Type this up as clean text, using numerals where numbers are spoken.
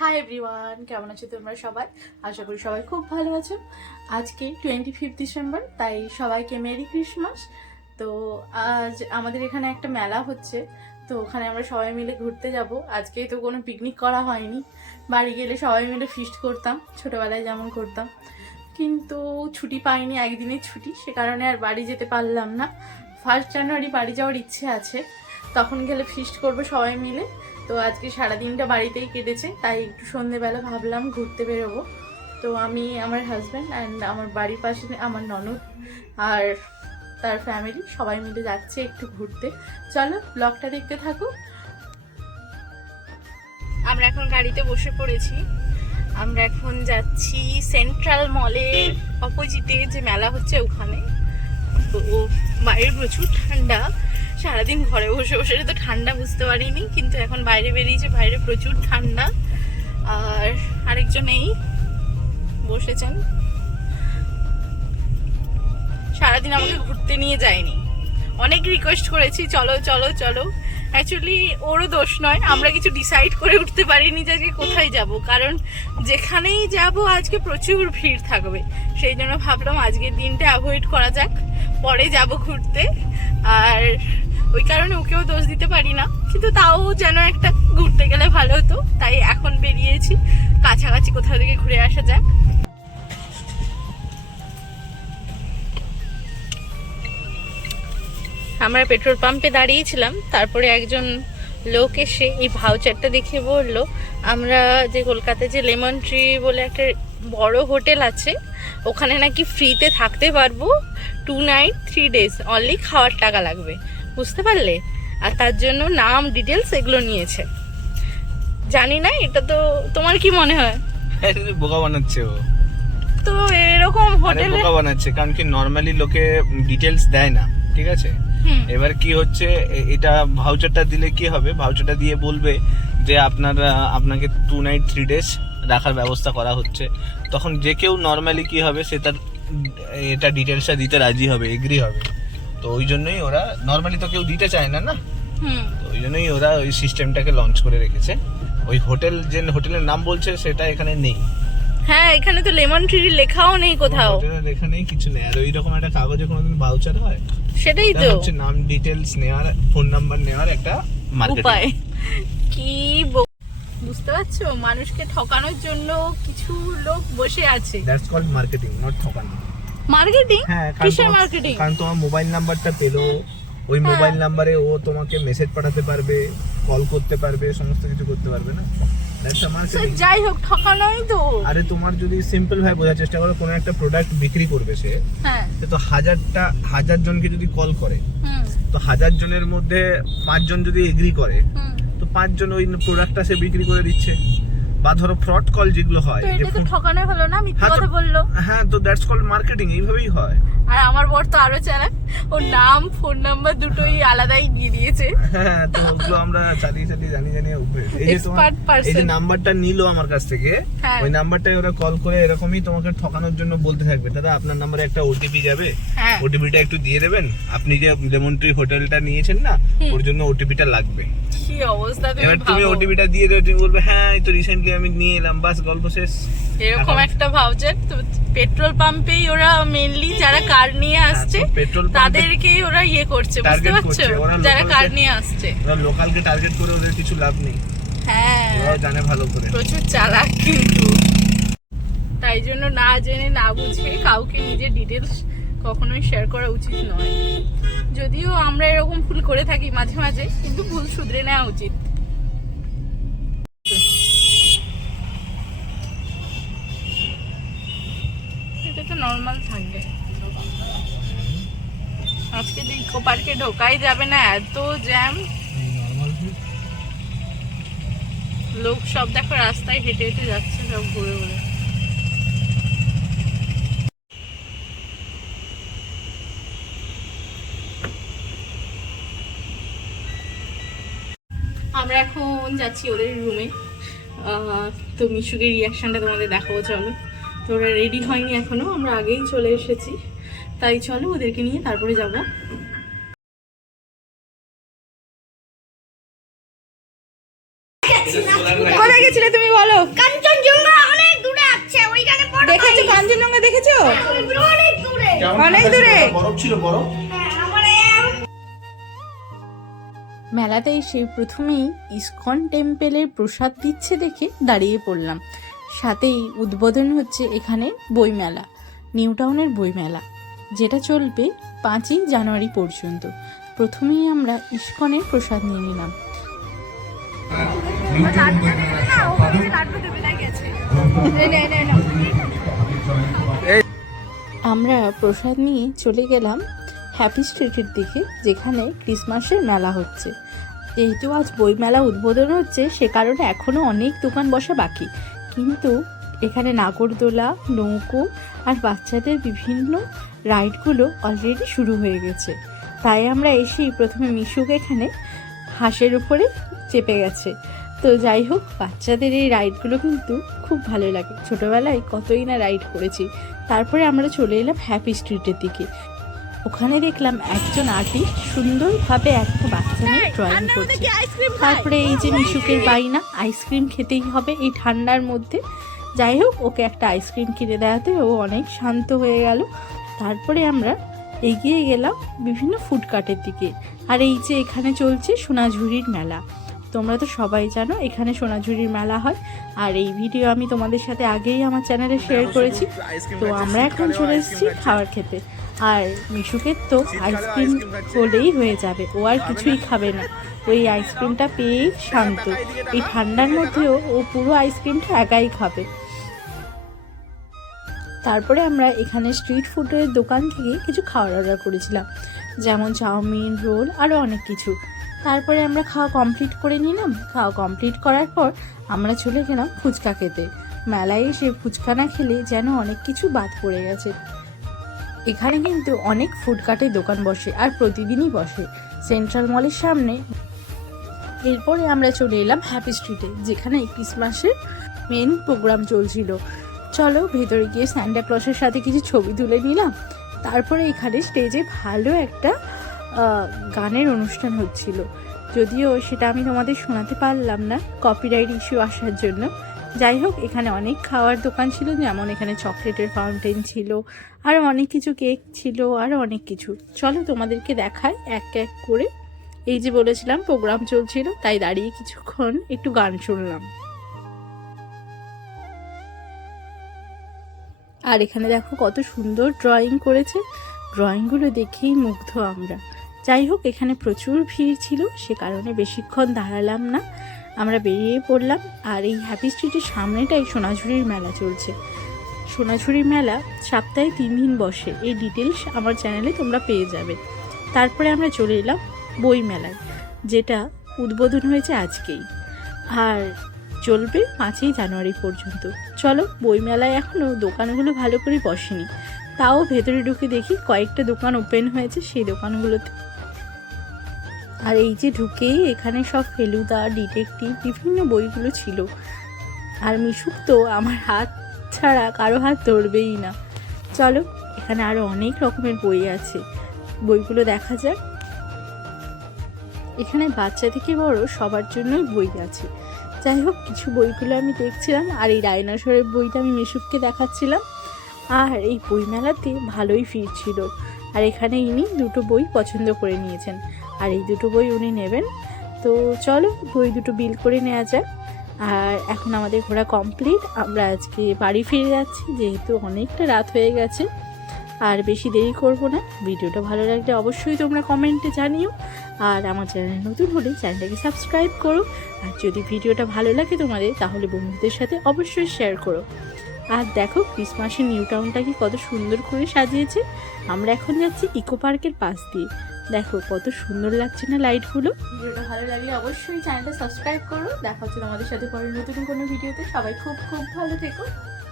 Hi everyone, কেমন আছো তোমরা সবাই? আশা করি সবাই খুব ভালো আছো। আজকে 25 ডিসেম্বর, তাই সবাইকে মেরি ক্রিসমাস। তো আজ আমাদের এখানে একটা মেলা হচ্ছে, তো ওখানে আমরা সবাই মিলে ঘুরতে যাব। আজকে তো কোনো পিকনিক করা হয়নি, বাড়ি গেলে সবাই মিলে ফিস্ট করতাম ছোটোবেলায় যেমন করতাম, কিন্তু ছুটি পাইনি, একদিনের ছুটি, সে কারণে আর বাড়ি যেতে পারলাম না। 1 জানুয়ারি বাড়ি যাওয়ার ইচ্ছে আছে, তখন গেলে ফিস্ট করবো সবাই মিলে। তো আজকে সারাদিনটা বাড়িতেই কেটেছে, তাই একটু সন্ধ্যেবেলা ভাবলাম ঘুরতে বেরোবো। তো আমি, আমার হাজব্যান্ড অ্যান্ড আমার বাড়ির পাশে আমার ননদ আর তার ফ্যামিলি সবাই মিলে যাচ্ছে একটু ঘুরতে। চলো ব্লগটা দেখতে থাকো। আমরা এখন গাড়িতে বসে পড়েছি, আমরা এখন যাচ্ছি সেন্ট্রাল মলের অপোজিটে যে মেলা হচ্ছে ওখানে। তো বাইরে প্রচুর ঠান্ডা, সারাদিন ঘরে বসে বসে তো ঠান্ডা বুঝতে পারিনি, কিন্তু এখন বাইরে বেরিয়েছে, বাইরে প্রচুর ঠান্ডা। আর আরেকজন এই বসেছেন, সারাদিন আমাকে ঘুরতে নিয়ে যায়নি, অনেক রিকোয়েস্ট করেছি চলো চলো চলো। অ্যাকচুয়ালি ওরও দোষ নয়, আমরা কিছু ডিসাইড করে উঠতে পারিনি যে আজকে কোথায় যাব, কারণ যেখানেই যাব আজকে প্রচুর ভিড় থাকবে, সেই জন্য ভাবলাম আজকের দিনটা অ্যাভয়েড করা যাক, পরে যাব ঘুরতে। আর ওই কারণে ওকেও দোষ দিতে পারি না, কিন্তু তাও যেন একটা ঘুরতে গেলে ভালো হতো, তাই এখন বেরিয়েছি কাছাকাছি কোথাও থেকে ঘুরে আসা যাক। আমরা পেট্রোল পাম্পে দাঁড়িয়েছিলাম, তারপরে একজন লোক এসে এই ভাউচারটা দেখিয়ে বললো আমরা যে কলকাতায় যে লেমন ট্রি বলে একটা বড় হোটেল আছে, ওখানে নাকি ফ্রিতে থাকতে পারবো 2 নাইট 3 ডেজ, অনলি খাওয়ার টাকা লাগবে, বুঝতে পারলে? আর তার জন্য নাম ডিটেলস এগুলো নিয়েছে। জানি না, এটা তো তোমার কি মনে হয়? বোকা বানাচ্ছে ও, তো এরকম হোটেলে বোকা বানাচ্ছে, কারণ কি নরমালি লোকে ডিটেলস দেয় না, ঠিক আছে? এবার কি হচ্ছে, এটা ভাউচারটা দিলে কি হবে, ভাউচারটা দিয়ে বলবে যে আপনাকে 2 নাইট 3 ডেজ রাখার ব্যবস্থা করা হচ্ছে, তখন যে কেউ নরমালি কি হবে, সে তার এটা ডিটেলসটা দিতে রাজি হবে, এগ্রি হবে। তো ওই জন্যই ওরা নরমালি তো কেউ দিতে চায় না, তো ওই জন্যই ওরা ওই সিস্টেমটাকে লঞ্চ করে রেখেছে। ওই যে হোটেলের নাম বলছে সেটা এখানে নেই। হ্যাঁ, এখানে তো লেমন ট্রি লেখাও নেই কোথাও, হোটেলে লেখা নেই, কিছু নেই। আর ওই রকম একটা কাগজে কোনোদিন ভাউচার হয়? সেটাই তো হচ্ছে নাম ডিটেলস নেওয়ার, ফোন নাম্বার নেওয়ার একটা উপায়। কি বুঝতে পারছো, মানুষকে ঠকানোর জন্য কিছু লোক বসে আছে। দ্যাটস কল্ড মার্কেটিং, নট ঠকানো। মার্কেটিং? হ্যাঁ, কিসের মার্কেটিং? কারণ তোমার মোবাইল নাম্বারটা পেলো, ওই মোবাইল নাম্বারে ও তোমাকে মেসেজ পাঠাতে পারবে, কল করতে পারবে, সমস্ত কিছু করতে পারবে না? That's a marketing. যাই হোক, ঠকানোই তো। আরে তোমার যদি সিম্পল ভাবে বোঝার চেষ্টা করো, কোনো একটা প্রোডাক্ট বিক্রি করবে সে, হ্যাঁ, তো 1000 জনকে যদি কল করে, তো 1000 জনের মধ্যে 5 জন যদি এগ্রি করে, তো 5 জন ওই প্রোডাক্টটা সে বিক্রি করে দিচ্ছে। বা ধরো ফ্রড কল যেগুলো হয়, তো এটা তো ঠকানো হলো না, মিথ্যা কথা বললো। হ্যাঁ, তো দ্যাটস কল্ড মার্কেটিং, এইভাবেই হয়। আর আমার বর তো আরো চালাক, ওর নাম ফোন নাম্বার দুটোই আলাদাই দিয়ে দিয়েছে। হ্যাঁ, তো ওগুলো আমরা চালিয়ে জানি অভ্যেস। এই যে তোমার এই যে নাম্বারটা নিলো আমার কাছ থেকে, ওই নাম্বারটাই ওরা কল করে এরকমই তোমাকে ঠকানোর জন্য বলতে থাকবে, দাদা আপনার নাম্বারে একটা ওটিপি যাবে, ওটিপিটা একটু দিয়ে দেবেন, আপনি যে লেমন ট্রি হোটেলটা নিয়েছেন না, ওর জন্য ওটিপিটা লাগবে। কি অবস্থা! এবার তুমি ওটিপিটা দিয়ে দেবে, তুমি বলবে হ্যাঁ এই তো রিসেন্টলি আমি নিয়ে এলাম, বাস গল্প শেষ। এরকম একটা ভাউচার তো পেট্রোল পাম্পেই ওরা মেইনলি যারা কার নিয়ে আসছে তাদেরকেই ওরা ইয়ে করছে, বুঝতে পারছো? যারা কার নিয়ে আসছে, ওরা লোকালকে টার্গেট করে ওদের কিছু লাভ নেই। হ্যাঁ, ওরা জানে ভালো করে, প্রচুর চালাক কিন্তু। তাই জন্য না জেনে না বুঝে কাউকে নিজের ডিটেলস কখনোই শেয়ার করা উচিত নয়। যদিও আমরা এরকম ভুল করে থাকি মাঝে মাঝে, কিন্তু ভুল শুধরে নেওয়া উচিত। এটা তো নর্মাল থাকবে, আজকে তো ইকো পার্কে ঢোকাই যাবে না, এত জ্যাম। লোক সব দেখো রাস্তায় হেঁটে হেঁটে যাচ্ছে, সব ঘুরে ঘুরে। আমরা এখন যাচ্ছি ওদের রুমে, তো মিশুকের রিয়াকশনটা তোমাদের দেখাবো, চলো। তো ওরা রেডি হয়নি এখনো, আমরা আগেই চলে এসেছি, তাই চলো ওদেরকে নিয়ে তারপরে যাবো। কোথায় গেছিলে তুমি বলো? অনেক দূরে। বরফ ছিল, বরফ। মেলাতে এসে প্রথমেই ইসকন টেম্পেলের প্রসাদ দিচ্ছে দেখে দাঁড়িয়ে পড়লাম। সাথেই উদ্বোধন হচ্ছে এখানে বইমেলা, নিউ টাউনের বইমেলা, যেটা চলবে 5ই জানুয়ারি পর্যন্ত। প্রথমেই আমরা ইসকনের প্রসাদ নিয়ে নিলাম। আমরা প্রসাদ নিয়ে চলে গেলাম হ্যাপি স্ট্রিটের দিকে, যেখানে ক্রিসমাসের মেলা হচ্ছে। যেহেতু আজ বইমেলা উদ্বোধন হচ্ছে, সে কারণে এখনও অনেক দোকান বসা বাকি, কিন্তু এখানে নাগরদোলা, নৌকো আর বাচ্চাদের বিভিন্ন রাইডগুলো অলরেডি শুরু হয়ে গেছে। তাই আমরা এসেই প্রথমে মিশুক এখানে হাঁসের উপরে চেপে গেছে। তো যাই হোক, বাচ্চাদের এই রাইডগুলো কিন্তু খুব ভালো লাগে, ছোটোবেলায় কতই না রাইড করেছি। তারপরে আমরা চলে এলাম হ্যাপি স্ট্রিটের দিকে। ওখানে দেখলাম একজন আর্টিস্ট সুন্দরভাবে একটা বাচ্চা নিয়ে ড্রয়িং করছে। তারপরে এই যে মিশুকের বাইনা, আইসক্রিম খেতেই হবে এই ঠান্ডার মধ্যে। যাই হোক, ওকে একটা আইসক্রিম কিনে দেওয়াতে ও অনেক শান্ত হয়ে গেল। তারপরে আমরা এগিয়ে গেলাম বিভিন্ন ফুডকার্টের দিকে। আর এই যে এখানে চলছে সোনাঝুরির মেলা। তোমরা তো সবাই জানো এখানে সোনাঝুরির মেলা হয়, আর এই ভিডিও আমি তোমাদের সাথে আগেই আমার চ্যানেলে শেয়ার করেছি। তো আমরা এখন চলে এসেছি খাবার খেতে। আর মিশুকের তো আইসক্রিম হলেই হয়ে যাবে, ও আর কিছুই খাবে না। ওই আইসক্রিমটা পেয়েই শান্ত। এই ঠান্ডার মধ্যেও ও পুরো আইসক্রিমটা একাই খাবে। তারপরে আমরা এখানে স্ট্রিট ফুডের দোকান থেকে কিছু খাবার অর্ডার করেছিলাম, যেমন চাউমিন, রোল, আরও অনেক কিছু। তারপরে আমরা খাওয়া কমপ্লিট করে নিলাম। খাওয়া কমপ্লিট করার পর আমরা চলে গেলাম ফুচকা খেতে। মেলায় এসে ফুচকা না খেলে যেন অনেক কিছু বাদ পড়ে গেছে। এখানে কিন্তু অনেক ফুডকার্টের দোকান বসে, আর প্রতিদিনই বসে সেন্ট্রাল মলের সামনে। এরপরে আমরা চলে এলাম হ্যাপি স্ট্রিটে, যেখানে ক্রিসমাসের মেন প্রোগ্রাম চলছিল। চলো ভেতরে গিয়ে স্যান্টা ক্লসের সাথে কিছু ছবি তুলে নিলাম। তারপরে এখানে স্টেজে ভালো একটা গানের অনুষ্ঠান হচ্ছিল, যদিও সেটা আমি তোমাদের শোনাতে পারলাম না কপিরাইট ইস্যু আসার জন্য। যাই হোক, এখানে অনেক খাওয়ার দোকান ছিল, যেমন এখানে চকলেটের ফাউন্টেন ছিল, আরও অনেক কিছু কেক ছিল, আরও অনেক কিছু। চলো তোমাদেরকে দেখায় এক এক করে। এই যে বলেছিলাম প্রোগ্রাম চলছিল, তাই দাঁড়িয়ে কিছুক্ষণ একটু গান শুনলাম। আর এখানে দেখো কত সুন্দর ড্রয়িং করেছে, ড্রয়িংগুলো দেখেই মুগ্ধ আমরা। যাই হোক, এখানে প্রচুর ভিড় ছিল, সে কারণে বেশিক্ষণ দাঁড়ালাম না, আমরা বেরিয়ে পড়লাম। আর এই হ্যাপি স্ট্রিটের সামনেটাই সোনাঝুরির মেলা চলছে। সোনাঝুরির মেলা সপ্তাহে 3 দিন বসে, এই ডিটেলস আমার চ্যানেলে তোমরা পেয়ে যাবে। তারপরে আমরা চলে এলাম বই মেলায়, যেটা উদ্বোধন হয়েছে আজকেই, আর চলবে 5ই জানুয়ারি পর্যন্ত। চলো, বইমেলায় এখনও দোকানগুলো ভালো করে বসেনি, তাও ভেতরে ঢুকে দেখি কয়েকটা দোকান ওপেন হয়েছে সেই দোকানগুলোতে। আর এই যে ঢুকেই এখানে সব ফেলুদা, ডিটেকটিভ বিভিন্ন বইগুলো ছিল। আর মিশুক তো আমার হাত ছাড়া কারো হাত ধরবেই না। চলো, এখানে আরও অনেক রকমের বই আছে, বইগুলো দেখা যাক। এখানে বাচ্চা থেকে বড় সবার জন্যই বই আছে। যাই হোক, কিছু বইগুলো আমি দেখছিলাম, আর এই ডাইনোসরের বইটা আমি মিশুককে দেখাচ্ছিলাম। আর এই বইমেলাতে ভালোই ভিড় ছিল। আর এখানে ইনি 2টো বই পছন্দ করে নিয়েছেন, আর এই 2টো বই উনি নেবেন। তো চলো, বই 2টো বিল করে নেওয়া যাক। আর এখন আমাদের ঘোরা কমপ্লিট, আমরা আজকে বাড়ি ফিরে যাচ্ছি, যেহেতু অনেকটা রাত হয়ে গেছে। আর বেশি দেরি করব না। ভিডিওটা ভালো লাগলে অবশ্যই তোমরা কমেন্টে জানিও, আর আমার চ্যানেল নতুন হলে চ্যানেলটাকে সাবস্ক্রাইব করো। আর যদি ভিডিওটা ভালো লাগে তোমাদের, তাহলে বন্ধুদের সাথে অবশ্যই শেয়ার করো। আর দেখো ক্রিসমাসের নিউ টাউনটাকে কত সুন্দর করে সাজিয়েছে। আমরা এখন যাচ্ছি ইকো পার্কের পাশ দিয়ে, দেখো কত সুন্দর লাগছে না লাইটগুলো। ভিডিওটা ভালো লাগলে অবশ্যই চ্যানেলটা সাবস্ক্রাইব করো। দেখা হচ্ছে তোমাদের সাথে পরে নতুন কোনো ভিডিওতে। সবাই খুব খুব ভালো থেকো।